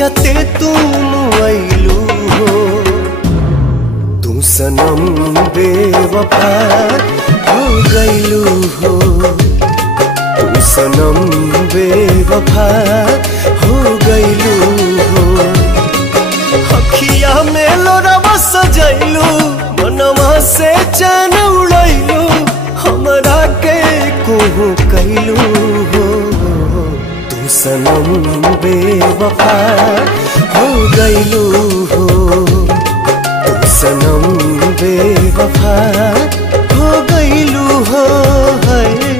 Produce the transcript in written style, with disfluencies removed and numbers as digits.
जियते तुम आइलू हो। तू सनम बेवफा हो गइलू हो। तू सनम बेवफा हो गइलू हो। अखिया में लोरवा सजैलू, मनवा से चैन उड़ैलू, हमरा के कोहू कैलू हो। तू सनम बेवफा हो गइलू हो। तू सनम बेवफा हो गइलू हो। है